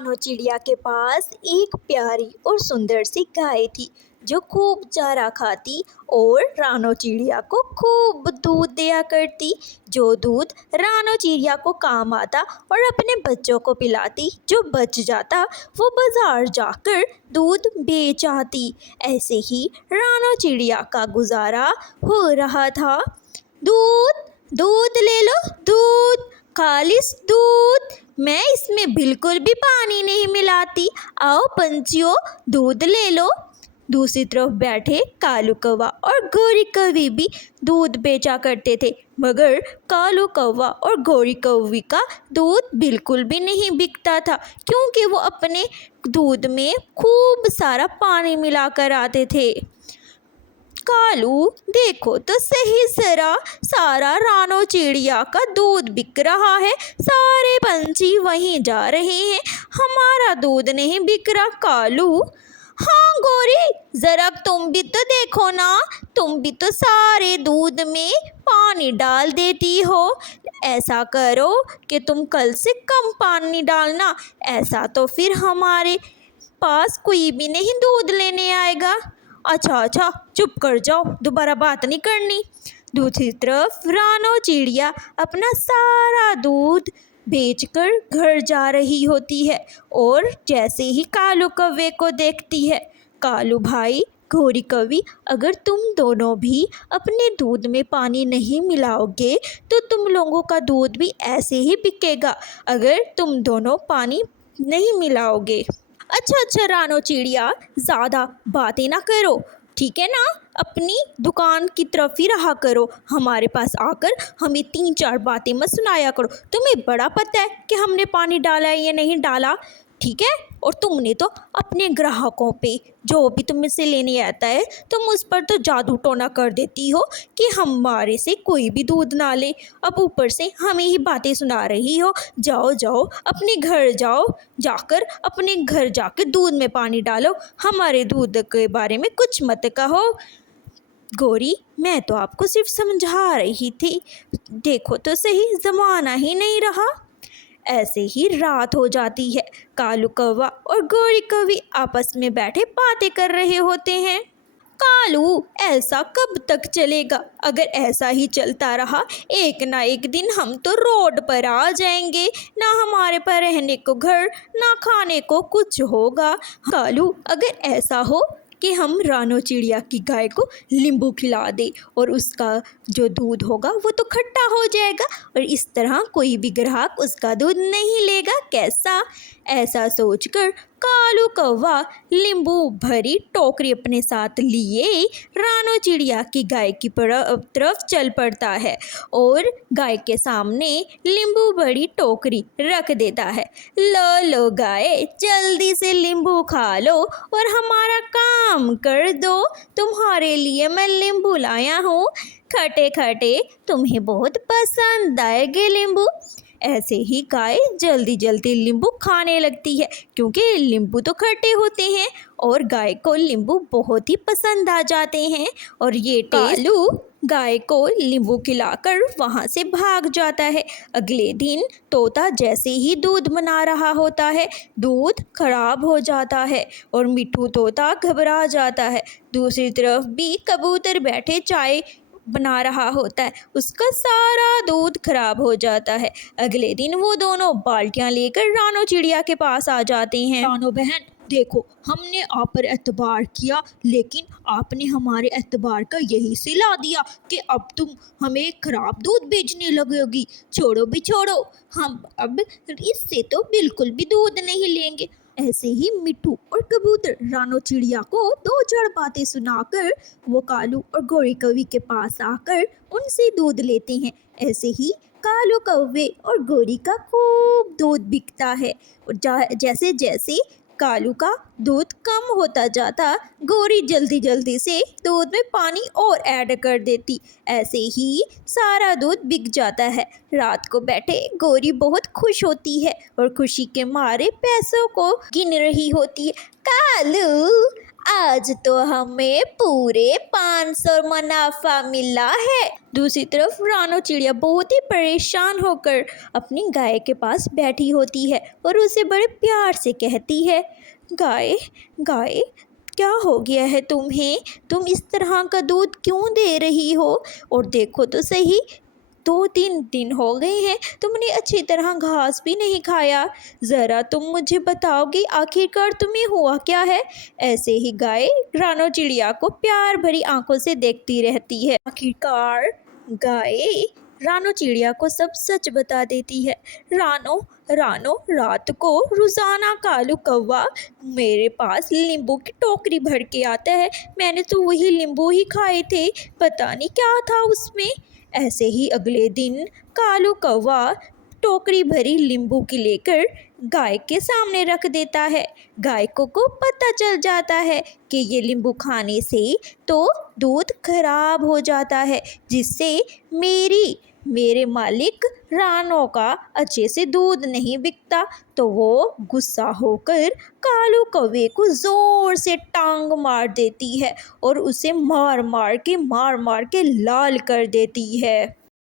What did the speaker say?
रानो चिड़िया के पास एक प्यारी और सुंदर सी गाय थी जो खूब चारा खाती और रानो चिड़िया को खूब दूध दिया करती। जो दूध रानो चिड़िया को काम आता और अपने बच्चों को पिलाती। जो बच जाता वो बाजार जाकर दूध बेच आती। ऐसे ही रानो चिड़िया का गुजारा हो रहा था। दूध दूध ले लो, दूध, खालिस दूध, मैं इसमें बिल्कुल भी पानी नहीं मिलाती। आओ पंछियों, दूध ले लो। दूसरी तरफ बैठे कालू कौवा और गोरी कौवी भी दूध बेचा करते थे, मगर कालू कौवा और गोरी कौवी का दूध बिल्कुल भी नहीं बिकता था, क्योंकि वो अपने दूध में खूब सारा पानी मिलाकर आते थे। कालू, देखो तो सही सारा रानो चिड़िया का दूध बिक रहा है, सारे पंछी वहीं जा रहे हैं, हमारा दूध नहीं बिक रहा। कालू, हाँ गोरी, जरा तुम भी तो देखो ना, तुम भी तो सारे दूध में पानी डाल देती हो। ऐसा करो कि तुम कल से कम पानी डालना, ऐसा तो फिर हमारे पास कोई भी नहीं दूध लेने आएगा। अच्छा, चुप कर जाओ, दोबारा बात नहीं करनी। दूसरी तरफ रानो चिड़िया अपना सारा दूध बेचकर घर जा रही होती है और जैसे ही कालू कौवे को देखती है, कालू भाई, गोरी कौवी, अगर तुम दोनों भी अपने दूध में पानी नहीं मिलाओगे तो तुम लोगों का दूध भी ऐसे ही बिकेगा, अगर तुम दोनों पानी नहीं मिलाओगे। अच्छा रानो चिड़िया, ज़्यादा बातें ना करो, ठीक है ना, अपनी दुकान की तरफ ही रहा करो, हमारे पास आकर हमें 3-4 बातें मत सुनाया करो। तुम्हें बड़ा पता है कि हमने पानी डाला है या नहीं डाला, ठीक है। और तुमने तो अपने ग्राहकों पे जो भी तुम से लेने आता है, तुम उस पर तो जादू टोना कर देती हो कि हमारे से कोई भी दूध ना ले। अब ऊपर से हमें ही बातें सुना रही हो। जाओ अपने घर जाओ, जाकर अपने घर जाकर दूध में पानी डालो, हमारे दूध के बारे में कुछ मत कहो। गोरी, मैं तो आपको सिर्फ समझा रही थी, देखो तो सही, ज़माना ही नहीं रहा। ऐसे ही रात हो जाती है। कालू कौवा और गोरी कौवी आपस में बैठे बातें कर रहे होते हैं। कालू, ऐसा कब तक चलेगा? अगर ऐसा ही चलता रहा, एक ना एक दिन हम तो रोड पर आ जाएंगे, ना हमारे पर रहने को घर, ना खाने को कुछ होगा। कालू, अगर ऐसा हो कि हम रानो चिड़िया की गाय को नींबू खिला दे और उसका जो दूध होगा वो तो खट्टा हो जाएगा और इस तरह कोई भी ग्राहक उसका दूध नहीं लेगा, कैसा? ऐसा सोचकर कालू कौवा नींबू भरी टोकरी अपने साथ लिए रानो चिड़िया की गाय की तरफ चल पड़ता है और गाय के सामने नींबू भरी टोकरी रख देता है। लो गाय, जल्दी से नींबू खा लो और हमारा काम कर दो, तुम्हारे लिए मैं नींबू लाया हूँ, खटे खटे, तुम्हें बहुत पसंद आएंगे नींबू। ऐसे ही गाय जल्दी नींबू खाने लगती है, क्योंकि नींबू तो खट्टे होते हैं और गाय को नींबू बहुत ही पसंद आ जाते हैं। और ये कालू गाय को नींबू खिलाकर वहाँ से भाग जाता है। अगले दिन तोता जैसे ही दूध बना रहा होता है, दूध खराब हो जाता है और मिट्ठू तोता घबरा जाता है। दूसरी तरफ भी कबूतर बैठे चाय बना रहा होता है, उसका सारा दूध खराब हो जाता है। अगले दिन वो दोनों बाल्टियां लेकर रानो चिड़िया के पास आ जाते हैं। रानो बहन, देखो, हमने आप पर एतबार किया, लेकिन आपने हमारे एतबार का यही सिला दिया कि अब तुम हमें खराब दूध बेचने लगोगी। छोड़ो, हम अब इससे तो बिल्कुल भी दूध नहीं लेंगे। ऐसे ही मिट्ठू और कबूतर रानो चिड़िया को 2-4 बातें सुनाकर वो कालू और गोरी कौवी के पास आकर उनसे दूध लेते हैं। ऐसे ही कालू कौवे और गोरी का खूब दूध बिकता है और जैसे जैसे कालू का दूध कम होता जाता, गोरी जल्दी से दूध में पानी और ऐड कर देती। ऐसे ही सारा दूध बिक जाता है। रात को बैठे गोरी बहुत खुश होती है और खुशी के मारे पैसों को गिन रही होती है। कालू, आज तो हमें पूरे 500 मुनाफा मिला है। दूसरी तरफ रानो चिड़िया बहुत ही परेशान होकर अपनी गाय के पास बैठी होती है और उसे बड़े प्यार से कहती है, गाय गाय क्या हो गया है तुम्हें? तुम इस तरह का दूध क्यों दे रही हो? और देखो तो सही, 2-3 दिन हो गए हैं तुमने अच्छी तरह घास भी नहीं खाया। ज़रा तुम मुझे बताओगी आखिरकार तुम्हें हुआ क्या है? ऐसे ही गाय रानो चिड़िया को प्यार भरी आंखों से देखती रहती है। आखिरकार गाय रानो चिड़िया को सब सच बता देती है। रानो रानो रात को रोज़ाना कालू कौवा मेरे पास नींबू की टोकरी भर के आता है। मैंने तो वही नींबू ही खाए थे, पता नहीं क्या था उसमें। ऐसे ही अगले दिन कालू कौवा टोकरी भरी नींबू की लेकर गाय के सामने रख देता है। गाय को पता चल जाता है कि ये नींबू खाने से तो दूध खराब हो जाता है, जिससे मेरे मालिक रानो का अच्छे से दूध नहीं बिकता। तो वो गुस्सा होकर कालू कौवे को ज़ोर से टांग मार देती है और उसे मार मार के लाल कर देती है।